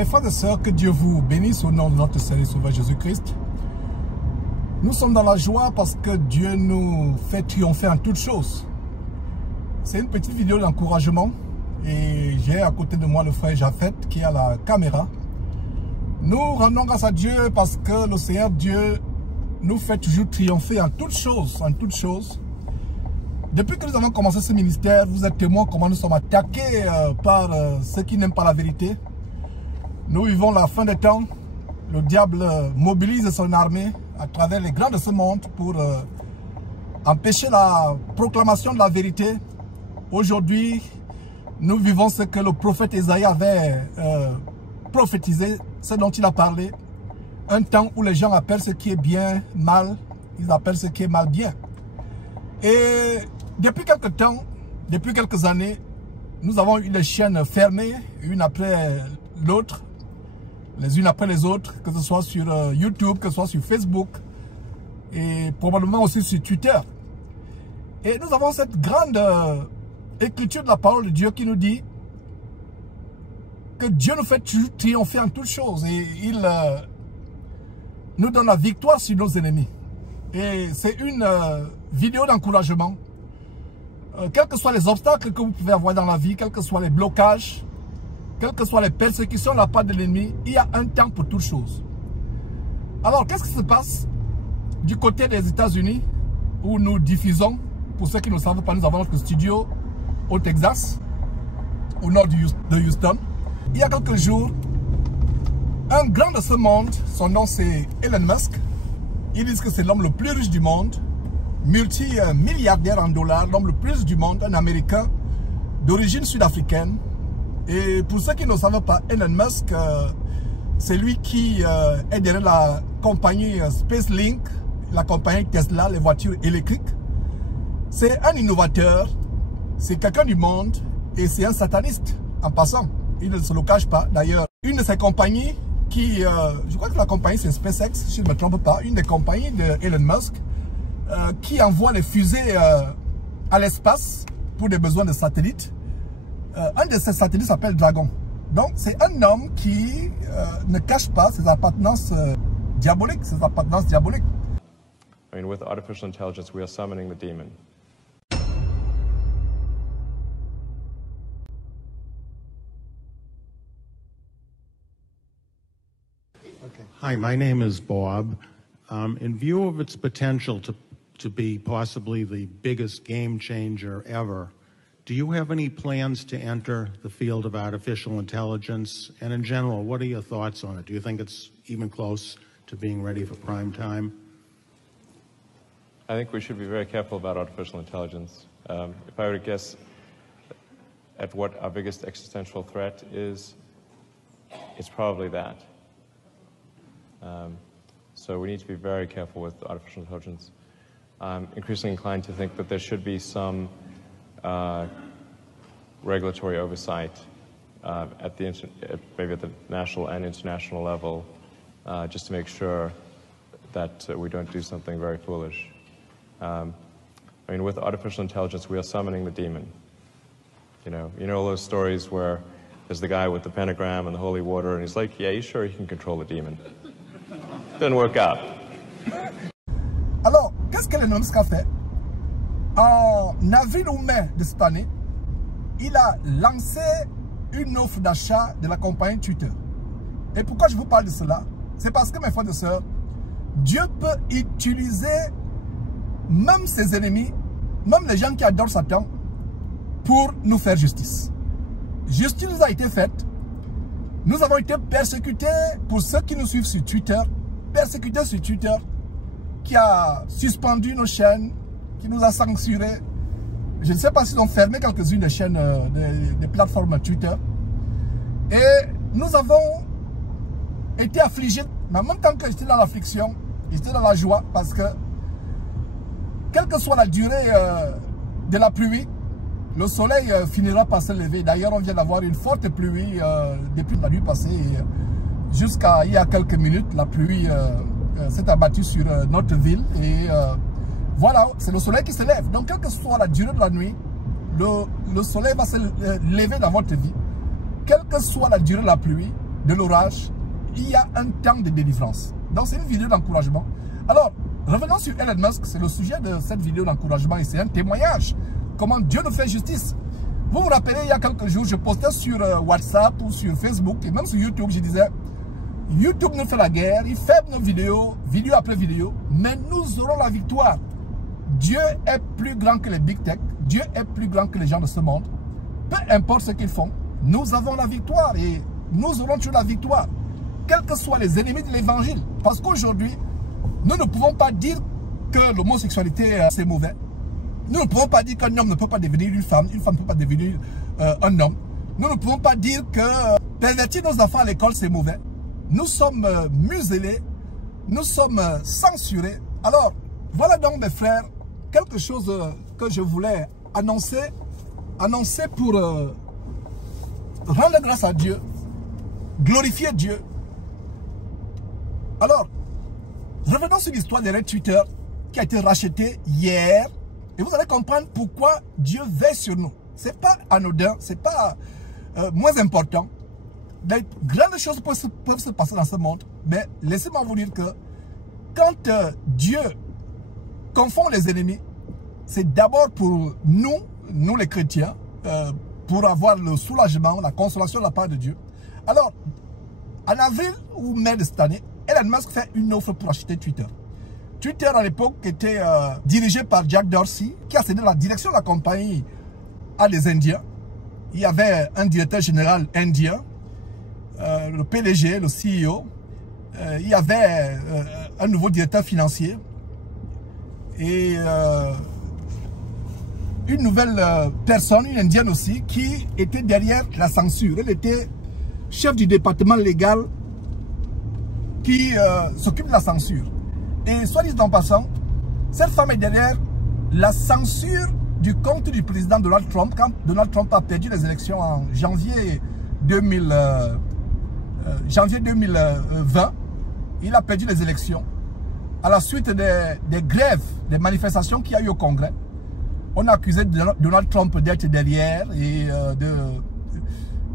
Mes frères et sœurs, que Dieu vous bénisse au nom de notre Seigneur et Sauveur Jésus-Christ. Nous sommes dans la joie parce que Dieu nous fait triompher en toutes choses. C'est une petite vidéo d'encouragement et j'ai à côté de moi le frère Japhet qui a la caméra. Nous rendons grâce à Dieu parce que le Seigneur Dieu nous fait toujours triompher en toutes choses, Depuis que nous avons commencé ce ministère, vous êtes témoins comment nous sommes attaqués par ceux qui n'aiment pas la vérité. Nous vivons la fin des temps. Le diable mobilise son armée à travers les grands de ce monde pour empêcher la proclamation de la vérité. Aujourd'hui, nous vivons ce que le prophète Esaïe avait prophétisé, ce dont il a parlé. Un temps où les gens appellent ce qui est bien mal, ils appellent ce qui est mal bien. Et depuis quelques temps, depuis quelques années, nous avons eu les chaînes fermées, une après l'autre, les unes après les autres, que ce soit sur YouTube, que ce soit sur Facebook, et probablement aussi sur Twitter. Et nous avons cette grande écriture de la parole de Dieu qui nous dit que Dieu nous fait triompher en toutes choses et il nous donne la victoire sur nos ennemis. Et c'est une vidéo d'encouragement. Quels que soient les obstacles que vous pouvez avoir dans la vie, quels que soient les blocages, quelles que soient les persécutions de la part de l'ennemi, il y a un temps pour toutes choses. Alors, qu'est-ce qui se passe du côté des États-Unis où nous diffusons? Pour ceux qui ne savent pas, nous avons notre studio au Texas, au nord de Houston. Il y a quelques jours, un grand de ce monde, son nom c'est Elon Musk. Ils disent que c'est l'homme le plus riche du monde, multimilliardaire en dollars, l'homme le plus riche du monde, un Américain d'origine sud-africaine. Et pour ceux qui ne savent pas, Elon Musk, c'est lui qui est derrière la compagnie SpaceLink, la compagnie Tesla, les voitures électriques. C'est un innovateur, c'est quelqu'un du monde et c'est un sataniste en passant. Il ne se le cache pas. D'ailleurs, une de ces compagnies qui, je crois que la compagnie c'est SpaceX, si je ne me trompe pas, une des compagnies de Elon Musk qui envoie les fusées à l'espace pour des besoins de satellites. Un de ces satellites s'appelle Dragon. Donc, c'est un homme qui ne cache pas ses appartenances diaboliques, I mean, with artificial intelligence, we are summoning the demon. Okay. Hi, my name is Bob. In view of its potential to be possibly the biggest game changer ever, do you have any plans to enter the field of artificial intelligence? And in general, what are your thoughts on it? Do you think it's even close to being ready for prime time? I think we should be very careful about artificial intelligence. If I were to guess at what our biggest existential threat is, it's probably that. So we need to be very careful with artificial intelligence. I'm increasingly inclined to think that there should be some regulatory oversight maybe at the national and international level, just to make sure that we don't do something very foolish. I mean, with artificial intelligence, we are summoning the demon. You know all those stories where there's the guy with the pentagram and the holy water, and he's like, yeah, he's sure he can control the demon. Doesn't work out. Alors, qu'est-ce que Elon Musk a fait? En avril ou mai de cette année, il a lancé une offre d'achat de la compagnie Twitter. Et pourquoi je vous parle de cela? C'est parce que, mes frères et sœurs, Dieu peut utiliser même ses ennemis, même les gens qui adorent Satan, pour nous faire justice. Justice nous a été faite. Nous avons été persécutés, pour ceux qui nous suivent sur Twitter, persécutés sur Twitter, qui a suspendu nos chaînes, qui nous a censurés. Je ne sais pas s'ils ont fermé quelques-unes des chaînes, des plateformes Twitter. Et nous avons été affligés. Mais même tant que j'étais dans l'affliction, j'étais dans la joie parce que, quelle que soit la durée de la pluie, le soleil finira par se lever. D'ailleurs, on vient d'avoir une forte pluie depuis la nuit passée. Jusqu'à il y a quelques minutes, la pluie s'est abattue sur notre ville. Et voilà, c'est le soleil qui se lève. Donc, quelle que soit la durée de la nuit, le soleil va se lever dans votre vie. Quelle que soit la durée de la pluie, de l'orage, il y a un temps de délivrance. Donc c'est une vidéo d'encouragement. Alors, revenons sur Elon Musk, c'est le sujet de cette vidéo d'encouragement et c'est un témoignage. Comment Dieu nous fait justice. Vous vous rappelez, il y a quelques jours, je postais sur WhatsApp ou sur Facebook et même sur YouTube, je disais, YouTube nous fait la guerre, il fait nos vidéos, vidéo après vidéo, mais nous aurons la victoire. Dieu est plus grand que les big tech, Dieu est plus grand que les gens de ce monde. Peu importe ce qu'ils font, nous avons la victoire et nous aurons toujours la victoire, quels que soient les ennemis de l'évangile. Parce qu'aujourd'hui, nous ne pouvons pas dire que l'homosexualité c'est mauvais. Nous ne pouvons pas dire qu'un homme ne peut pas devenir une femme ne peut pas devenir un homme. Nous ne pouvons pas dire que pervertir nos enfants à l'école c'est mauvais. Nous sommes muselés, nous sommes censurés. Alors, voilà donc mes frères, quelque chose que je voulais annoncer pour rendre grâce à Dieu, glorifier Dieu. Alors, revenons sur l'histoire de Twitter qui a été racheté hier. Et vous allez comprendre pourquoi Dieu veille sur nous. Ce n'est pas anodin, ce n'est pas moins important. Des grandes choses peuvent se passer dans ce monde. Mais laissez-moi vous dire que quand Dieu confond les ennemis, c'est d'abord pour nous les chrétiens, pour avoir le soulagement, la consolation de la part de Dieu. Alors, en avril ou mai de cette année, Elon Musk fait une offre pour acheter Twitter. Twitter à l'époque était dirigé par Jack Dorsey, qui a cédé la direction de la compagnie à des Indiens. Il y avait un directeur général indien, le PDG, le CEO. Il y avait un nouveau directeur financier et une nouvelle personne, une indienne aussi, qui était derrière la censure. Elle était chef du département légal qui s'occupe de la censure. Et soit dit en passant, cette femme est derrière la censure du compte du président Donald Trump quand Donald Trump a perdu les élections en janvier 2020. Il a perdu les élections. À la suite des grèves, des manifestations qu'il y a eu au Congrès, on a accusé Donald Trump d'être derrière et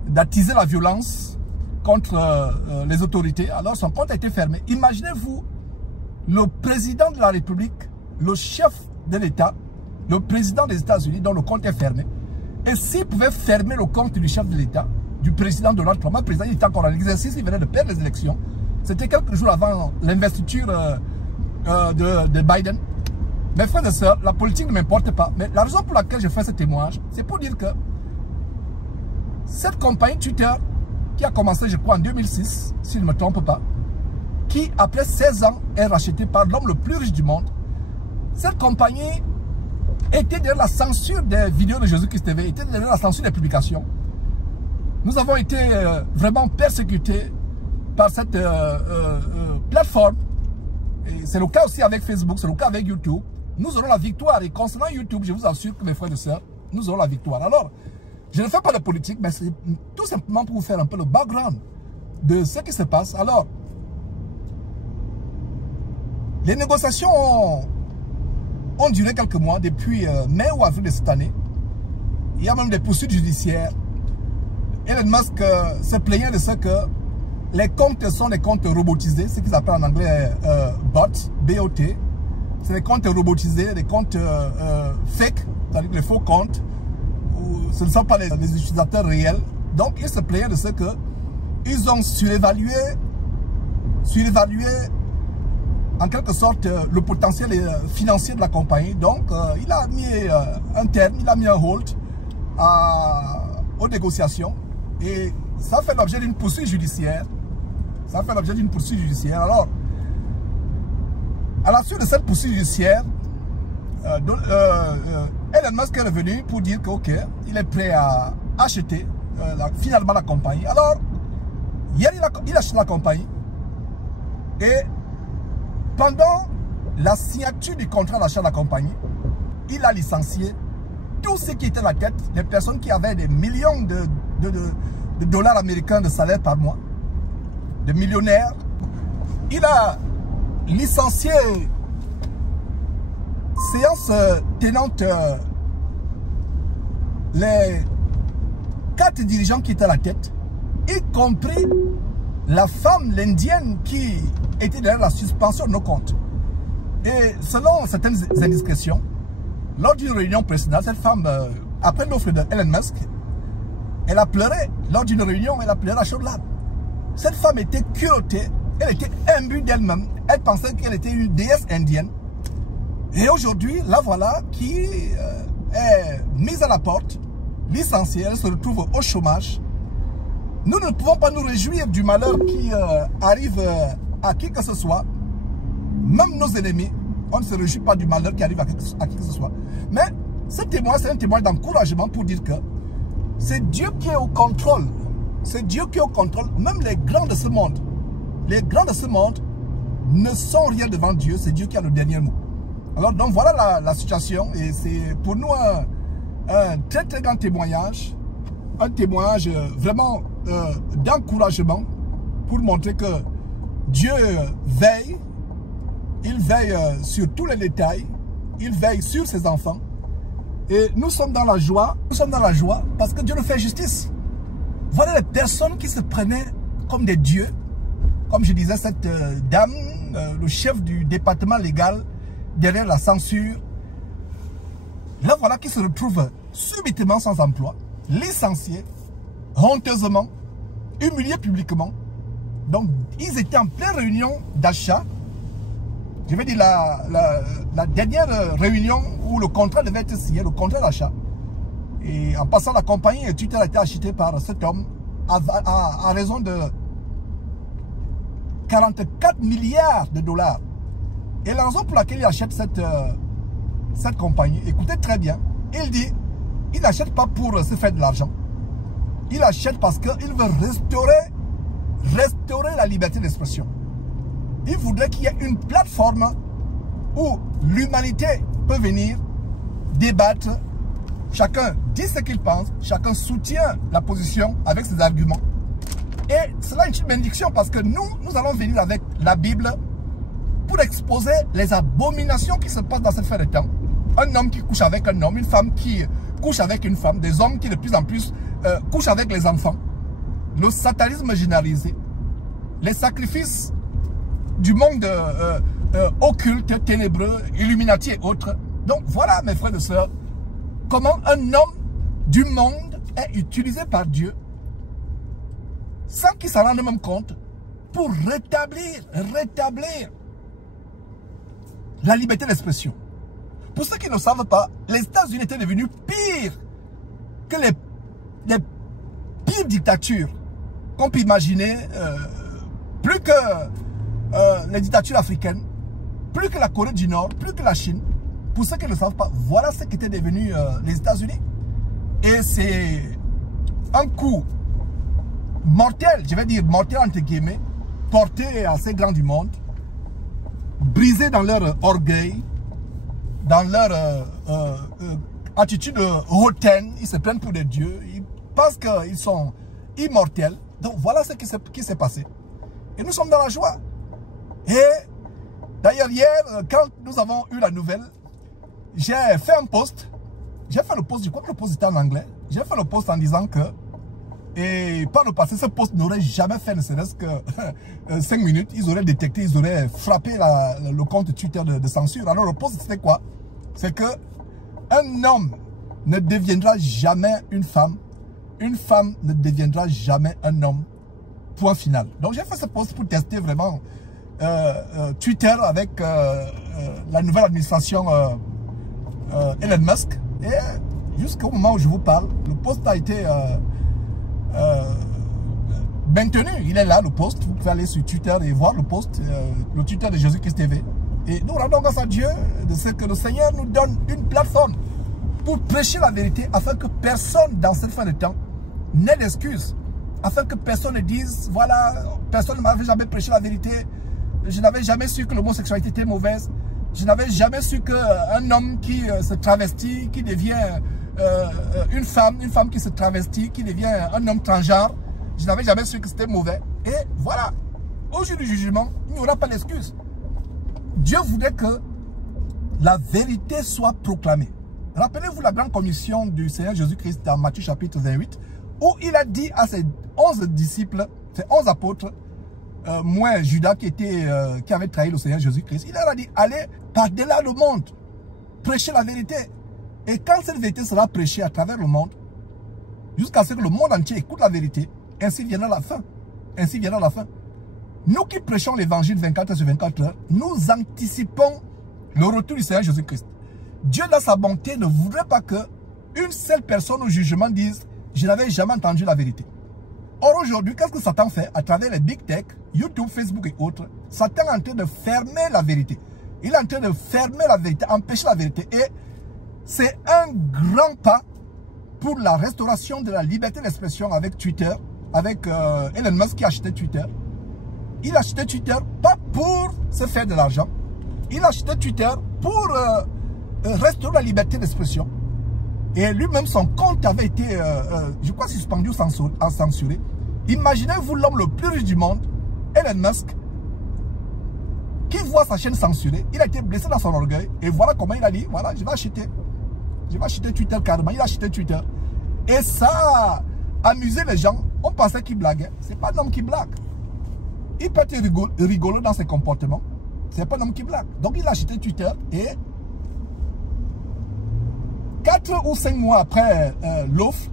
d'attiser la violence contre les autorités. Alors son compte a été fermé. Imaginez-vous le président de la République, le chef de l'État, le président des États-Unis dont le compte est fermé. Et s'il pouvait fermer le compte du chef de l'État, du président Donald Trump, le président était encore en exercice, il venait de perdre les élections. C'était quelques jours avant l'investiture de Biden. Mes frères et sœurs, la politique ne m'importe pas. Mais la raison pour laquelle je fais ce témoignage, c'est pour dire que cette compagnie Twitter, qui a commencé, je crois, en 2006, si je ne me trompe pas, qui, après 16 ans, est rachetée par l'homme le plus riche du monde. Cette compagnie était derrière la censure des vidéos de Jésus-Christ TV, était derrière la censure des publications. Nous avons été vraiment persécutés par cette plateforme. C'est le cas aussi avec Facebook, c'est le cas avec YouTube. Nous aurons la victoire. Et concernant YouTube, je vous assure que mes frères et sœurs, nous aurons la victoire. Alors, je ne fais pas de politique, mais c'est tout simplement pour vous faire un peu le background de ce qui se passe. Alors, les négociations ont duré quelques mois, depuis mai ou avril de cette année. Il y a même des poursuites judiciaires. Elon Musk se plaignait de ce que les comptes sont des comptes robotisés, ce qu'ils appellent en anglais bot, B-O-T. C'est des comptes robotisés, des comptes fake, c'est-à-dire les faux comptes. Où ce ne sont pas les utilisateurs réels. Donc, il se plaignait de ce que ils ont surévalué en quelque sorte le potentiel financier de la compagnie. Donc, il a mis un terme, il a mis un hold aux négociations. Et ça fait l'objet d'une poursuite judiciaire. Alors, à la suite de cette poursuite judiciaire, Elon Musk est revenu pour dire que, ok, il est prêt à acheter finalement la compagnie. Alors, hier, il achète la compagnie. Et pendant la signature du contrat d'achat de la compagnie, il a licencié tous ceux qui étaient à la tête, les personnes qui avaient des millions de dollars américains de salaire par mois, des millionnaires. Il a licencié, séance tenante, les 4 dirigeants qui étaient à la tête, y compris la femme, l'indienne qui était derrière la suspension de nos comptes. Et selon certaines indiscrétions, lors d'une réunion précédente, cette femme, après l'offre de Elon Musk, elle a pleuré. Lors d'une réunion, elle a pleuré à chaudes larmes. Cette femme était culottée, elle était imbue d'elle-même. Elle pensait qu'elle était une déesse indienne. Et aujourd'hui, la voilà qui est mise à la porte, licenciée, elle se retrouve au chômage. Nous ne pouvons pas nous réjouir du malheur qui arrive à qui que ce soit. Même nos ennemis, on ne se réjouit pas du malheur qui arrive à qui que ce soit. Mais ce témoignage, c'est un témoignage d'encouragement pour dire que c'est Dieu qui est au contrôle. C'est Dieu qui est au contrôle. Même les grands de ce monde, les grands de ce monde ne sont rien devant Dieu. C'est Dieu qui a le dernier mot. Alors donc voilà la situation. Et c'est pour nous un très très grand témoignage. Un témoignage vraiment d'encouragement pour montrer que Dieu veille. Il veille sur tous les détails. Il veille sur ses enfants. Et nous sommes dans la joie. Nous sommes dans la joie parce que Dieu nous fait justice. Voilà les personnes qui se prenaient comme des dieux. Comme je disais, cette dame, le chef du département légal, derrière la censure. Là, voilà qui se retrouve subitement sans emploi, licenciés, honteusement, humiliés publiquement. Donc, ils étaient en pleine réunion d'achat. Je vais dire la dernière réunion où le contrat devait être signé, le contrat d'achat. Et en passant, la compagnie Twitter a été achetée par cet homme à raison de 44 milliards de dollars. Et la raison pour laquelle il achète cette compagnie, écoutez très bien, il dit, il n'achète pas pour se faire de l'argent. Il achète parce qu'il veut restaurer la liberté d'expression. Il voudrait qu'il y ait une plateforme où l'humanité peut venir débattre. Chacun dit ce qu'il pense, chacun soutient la position avec ses arguments. Et cela est une bénédiction parce que nous allons venir avec la Bible pour exposer les abominations qui se passent dans cette fin de temps. Un homme qui couche avec un homme, une femme qui couche avec une femme, des hommes qui de plus en plus couchent avec les enfants, le satanisme généralisé, les sacrifices du monde occulte, ténébreux, illuminati et autres. Donc voilà mes frères et sœurs, comment un homme du monde est utilisé par Dieu sans qu'il s'en rende même compte pour rétablir la liberté d'expression. Pour ceux qui ne savent pas, les États-Unis étaient devenus pires que les pires dictatures qu'on peut imaginer, plus que les dictatures africaines, plus que la Corée du Nord, plus que la Chine. Pour ceux qui ne le savent pas, voilà ce qu'étaient devenus les États-Unis. Et c'est un coup mortel, je vais dire mortel entre guillemets, porté à ces grands du monde, brisé dans leur orgueil, dans leur attitude hautaine. Ils se prennent pour des dieux, ils pensent qu'ils sont immortels. Donc voilà ce qui s'est passé. Et nous sommes dans la joie. Et d'ailleurs hier, quand nous avons eu la nouvelle, j'ai fait un post. J'ai fait le post, je crois que le post était en anglais. J'ai fait le post en disant que, et par le passé, ce post n'aurait jamais fait ne serait-ce que 5 minutes. Ils auraient détecté, ils auraient frappé le compte Twitter de censure. Alors le post c'était quoi? C'est que un homme ne deviendra jamais une femme ne deviendra jamais un homme. Point final. Donc j'ai fait ce post pour tester vraiment Twitter avec la nouvelle administration Elon Musk. Et jusqu'au moment où je vous parle, le post a été maintenu. Il est là, le post. Vous pouvez aller sur Twitter et voir le post, le Twitter de Jésus-Christ TV. Et nous rendons grâce à Dieu de ce que le Seigneur nous donne une plateforme pour prêcher la vérité afin que personne dans cette fin de temps n'ait d'excuses. Afin que personne ne dise, voilà, personne ne m'avait jamais prêché la vérité. Je n'avais jamais su que l'homosexualité était mauvaise. Je n'avais jamais su qu'un homme qui se travestit, qui devient une femme qui se travestit, qui devient un homme transgenre. Je n'avais jamais su que c'était mauvais. Et voilà, au jour du jugement, il n'y aura pas d'excuse. Dieu voudrait que la vérité soit proclamée. Rappelez-vous la grande commission du Seigneur Jésus-Christ dans Matthieu chapitre 28, où il a dit à ses 11 disciples, ses 11 apôtres, moins Judas qui avait trahi le Seigneur Jésus-Christ. Il leur a dit, allez par-delà le monde, prêchez la vérité. Et quand cette vérité sera prêchée à travers le monde, jusqu'à ce que le monde entier écoute la vérité, ainsi viendra la fin. Ainsi viendra la fin. Nous qui prêchons l'évangile 24 heures sur 24 heures, nous anticipons le retour du Seigneur Jésus-Christ. Dieu, dans sa bonté, ne voudrait pas qu'une seule personne au jugement dise « Je n'avais jamais entendu la vérité ». Or, aujourd'hui, qu'est-ce que Satan fait à travers les big tech, YouTube, Facebook et autres? Satan est en train de fermer la vérité. Il est en train de fermer la vérité, empêcher la vérité. Et c'est un grand pas pour la restauration de la liberté d'expression avec Twitter, avec Elon Musk qui a acheté Twitter. Il a acheté Twitter pas pour se faire de l'argent. Il a acheté Twitter pour restaurer la liberté d'expression. Et lui-même, son compte avait été, je crois, suspendu ou censuré. Imaginez-vous l'homme le plus riche du monde, Elon Musk, qui voit sa chaîne censurée. Il a été blessé dans son orgueil. Et voilà comment il a dit, voilà, je vais acheter Twitter carrément. Il a acheté Twitter. Et ça a amusé les gens. On pensait qu'il blaguait. Ce n'est pas un homme qui blague. Il peut être rigolo dans ses comportements. Ce n'est pas un homme qui blague. Donc il a acheté Twitter et 4 ou 5 mois après l'offre,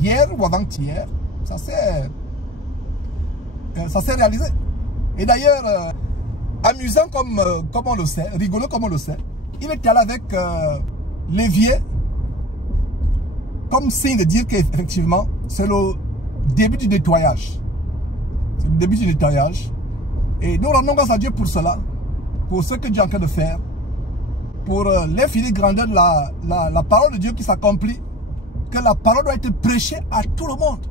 hier ou avant-hier, ça s'est réalisé. Et d'ailleurs, amusant comme on le sait, rigolo comme on le sait, il était allé avec l'évier comme signe de dire qu'effectivement, c'est le début du nettoyage. C'est le début du nettoyage. Et nous rendons grâce à Dieu pour cela, pour ce que Dieu est en train de faire, pour l'infinie grandeur de la parole de Dieu qui s'accomplit, que la parole doit être prêchée à tout le monde.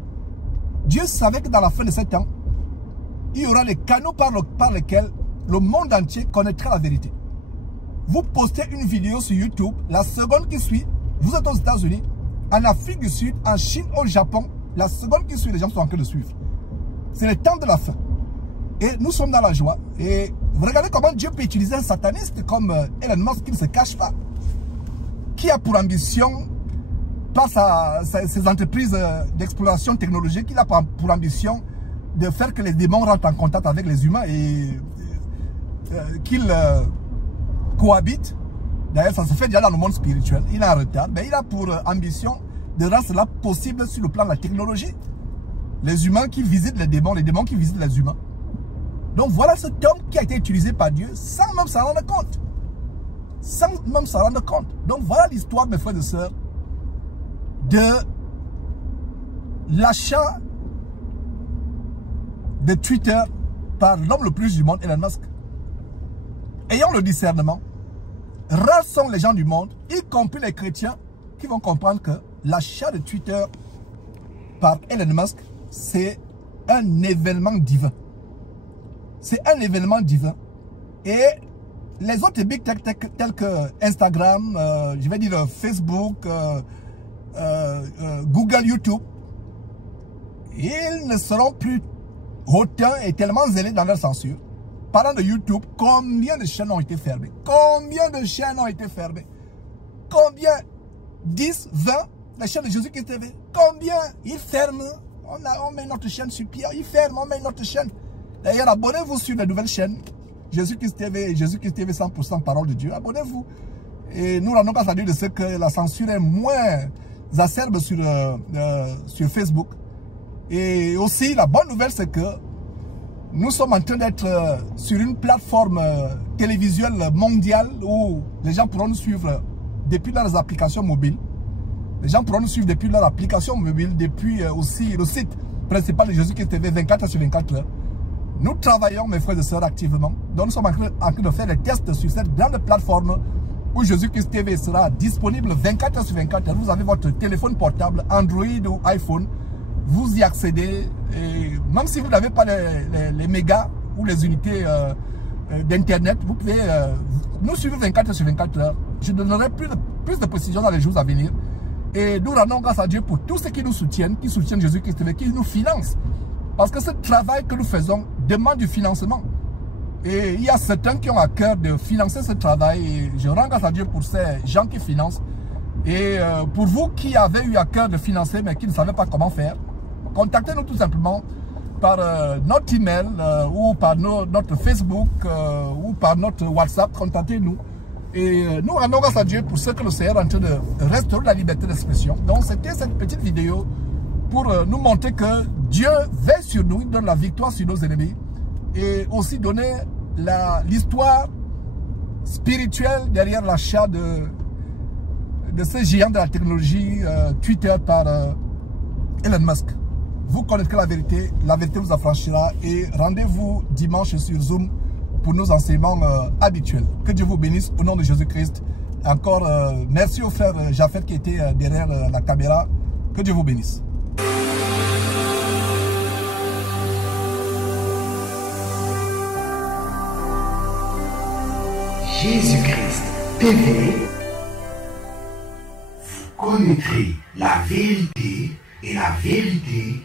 Dieu savait que dans la fin de ce temps, il y aura les canaux par lesquels le monde entier connaîtra la vérité. Vous postez une vidéo sur YouTube, la seconde qui suit, vous êtes aux États-Unis, en Afrique du Sud, en Chine, au Japon, la seconde qui suit, les gens sont en train de suivre. C'est le temps de la fin. Et nous sommes dans la joie. Et vous regardez comment Dieu peut utiliser un sataniste comme Elon Musk qui ne se cache pas, qui a pour ambition, par ses entreprises d'exploration technologique, il a pour ambition de faire que les démons rentrent en contact avec les humains et qu'ils cohabitent. D'ailleurs, ça se fait déjà dans le monde spirituel. Il est en retard, mais il a pour ambition de rendre cela possible sur le plan de la technologie. Les humains qui visitent les démons qui visitent les humains. Donc voilà cet homme qui a été utilisé par Dieu sans même s'en rendre compte. Sans même s'en rendre compte. Donc voilà l'histoire, mes frères et sœurs, de l'achat de Twitter par l'homme le plus du monde, Elon Musk. Ayant le discernement, rares sont les gens du monde, y compris les chrétiens, qui vont comprendre que l'achat de Twitter par Elon Musk, c'est un événement divin. C'est un événement divin. Et les autres big tech tels que Instagram, je vais dire Facebook, Google, YouTube, ils ne seront plus hautains et tellement zélés dans leur censure. Parlant de YouTube, combien de chaînes ont été fermées? Combien de chaînes ont été fermées? Combien? 10, 20, la chaîne de Jésus-Christ TV. Combien? Ils ferment. On met notre chaîne sur pied. Ils ferment, on met notre chaîne. D'ailleurs, abonnez-vous sur les nouvelles chaînes. Jésus-Christ TV et Jésus-Christ TV 100% parole de Dieu. Abonnez-vous. Et nous rendons grâce à Dieu de ce que la censure est moins acerbe sur Facebook. Et aussi, la bonne nouvelle, c'est que nous sommes en train d'être sur une plateforme télévisuelle mondiale où les gens pourront nous suivre depuis leurs applications mobiles. Les gens pourront nous suivre depuis leur application mobile, depuis aussi le site principal de Jésus-Christ TV 24 heures sur 24 heures. Nous travaillons, mes frères et sœurs, activement. Donc nous sommes en train de faire des tests sur cette grande plateforme où Jésus-Christ TV sera disponible 24 heures sur 24 heures. Vous avez votre téléphone portable, Android ou iPhone. Vous y accédez. Et même si vous n'avez pas les mégas ou les unités d'Internet, vous pouvez nous suivre 24 heures sur 24 heures. Je donnerai plus de précisions dans les jours à venir. Et nous rendons grâce à Dieu pour tous ceux qui nous soutiennent, qui soutiennent Jésus-Christ TV, qui nous financent. Parce que ce travail que nous faisons demande du financement. Et il y a certains qui ont à cœur de financer ce travail. Et je rends grâce à Dieu pour ces gens qui financent. Et pour vous qui avez eu à cœur de financer mais qui ne savaient pas comment faire, contactez-nous tout simplement par notre email ou par notre Facebook ou par notre WhatsApp, contactez-nous. Et nous rendons grâce à Dieu pour ce que le Seigneur est en train de restaurer la liberté d'expression. Donc c'était cette petite vidéo pour nous montrer que Dieu veille sur nous, il donne la victoire sur nos ennemis et aussi donner l'histoire spirituelle derrière l'achat de ces géants de la technologie Twitter par Elon Musk. Vous connaîtrez la vérité vous affranchira et rendez-vous dimanche sur Zoom pour nos enseignements habituels. Que Dieu vous bénisse au nom de Jésus-Christ. Encore merci au frère Jafet qui était derrière la caméra. Que Dieu vous bénisse. Jésus-Christ TV, vous connaîtrez la vérité et la vérité